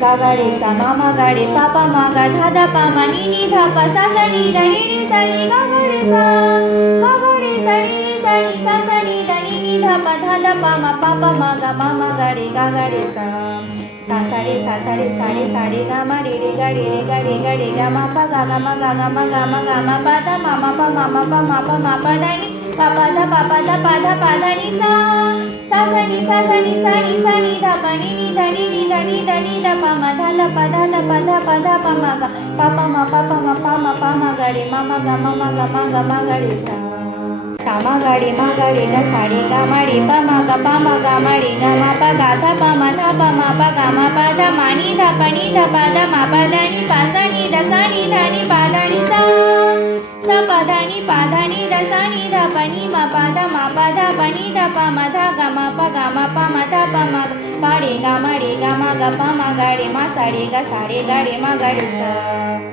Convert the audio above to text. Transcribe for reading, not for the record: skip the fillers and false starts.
गा गा रे सा मा मा गा रे पा पा मा गा धा धा पा मा नी नी धा पा सा सा नी धा नी नी सा नी गा गा रे सा नी नी सा नी सा सा नी धा नी धा पा मा गा रे सा सा रे सा रे गा मा रे रे गा मा पा गा मा पा धा मा पा धा नी पा धा नी सा सा नी धा पा नी धा पा मा धा मा गा पा मा गा रे मा गा रे सा मा गा रे गा सा रे गा मा रे पा मा गा मा रे गा मा पा गा धा पा मा गा मा पा धा मा नी धा पा धा मा पा धा नी पा सा नी धा नी पा धा नी सा पा धा नी धा सा नी धा पा नी मा पा धा पा नी धा पा मा धा गा मा पा मा धा पा मा गा पा रे गा मा गा पा मा गा रे मा सा रे गा मा गा रे सा।